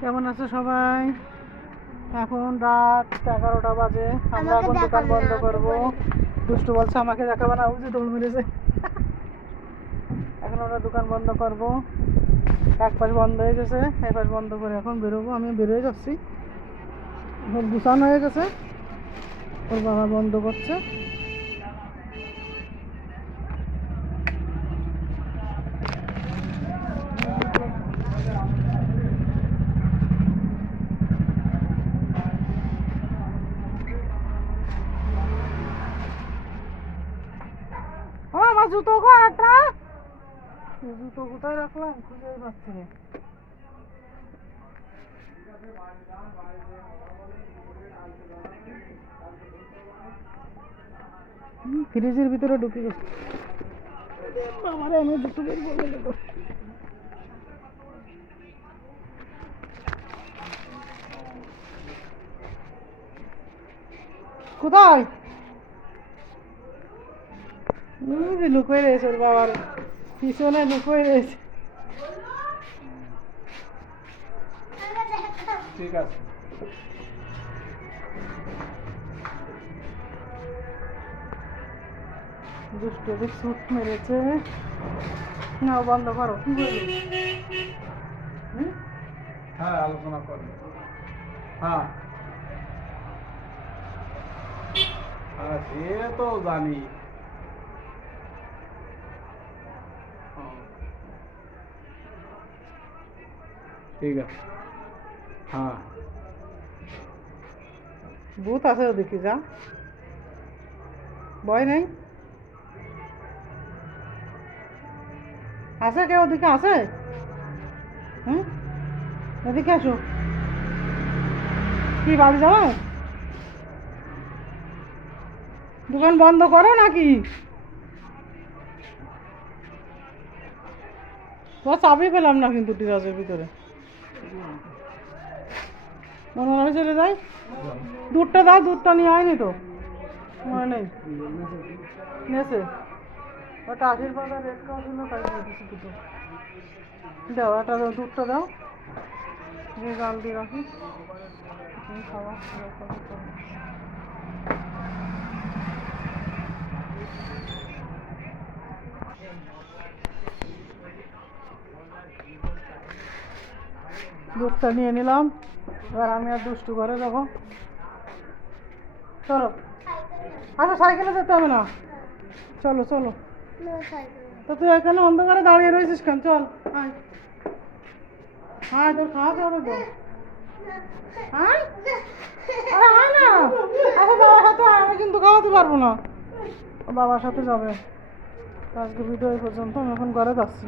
কেমন আছে সবাই? এখন রাত এগারোটা বাজে। আমরা এখন দোকান বন্ধ করব। দুষ্টু বলছে আমাকে দেখাবে না বুঝে দৌড় মেরেছে এখন আমরা দোকান বন্ধ করব। এক পাশ বন্ধ হয়ে গেছে এক পাশ বন্ধ করে এখন বেরোবো। আমি বেরোয় যাচ্ছি। এখন গুছানো হয়ে গেছে। ওর বাবা বন্ধ করছে ও আমার জুতো গো জুতো কোথায় রাখলাম? খুঁজেই পাচ্ছি না। ফ্রিজের ভিতরে ঢুকে গেছে। আমারে আমি জুতো বের করে দেবো। কোথায়? লুকোয় রয়েছে ওর বাবার পিছনে লুকোয় রয়েছে ঠিক আছে দুষ্ট যে সুট মেরেছে না বন্ধ করো কি বলবি? হ্যাঁ আলোচনা করবে হ্যাঁ সে তো জানি ঠিক আছে। হ্যাঁ। ভূত আছে ওদিকে, যা। ভয় নেই? আছে কেউ ওদিকে? আছে? হুম? এদিকে আসো। কি, বাড়ি যাব? দোকান বন্ধ করো নাকি? তোমার চাবি পেলাম না কিন্তু টিরাজের ভিতরে। মনে চলে যাই। দুধটা দাও, দুধটা নিয়ে আয়নি তো। মনে নেই। নেছে ওটা আশীর্বাদের রেট করা ছিল তাই দিয়ে দিচ্ছি দুটো। দাও, একটা দাও, দুধটা দাও। দিয়ে গাল দিয়ে রাখি। খাওয়া। দুধটা নিয়ে নিলাম। এবার আমি আর দুষ্টু ঘরে যাব। চলো। আচ্ছা সাইকেলে যেতে হবে না? চলো চলো। তো তুই এখানে অন্ধকারে দাঁড়িয়ে রয়েছিস কেন? চল হ্যাঁ তোর খাওয়া খাবে তো আয়। আরে, আয় না। আমি কিন্তু খাওয়াতে পারব না। বাবার সাথে যাবে। আজকে ভিডিও এই পর্যন্ত আমি এখন ঘরে যাচ্ছি।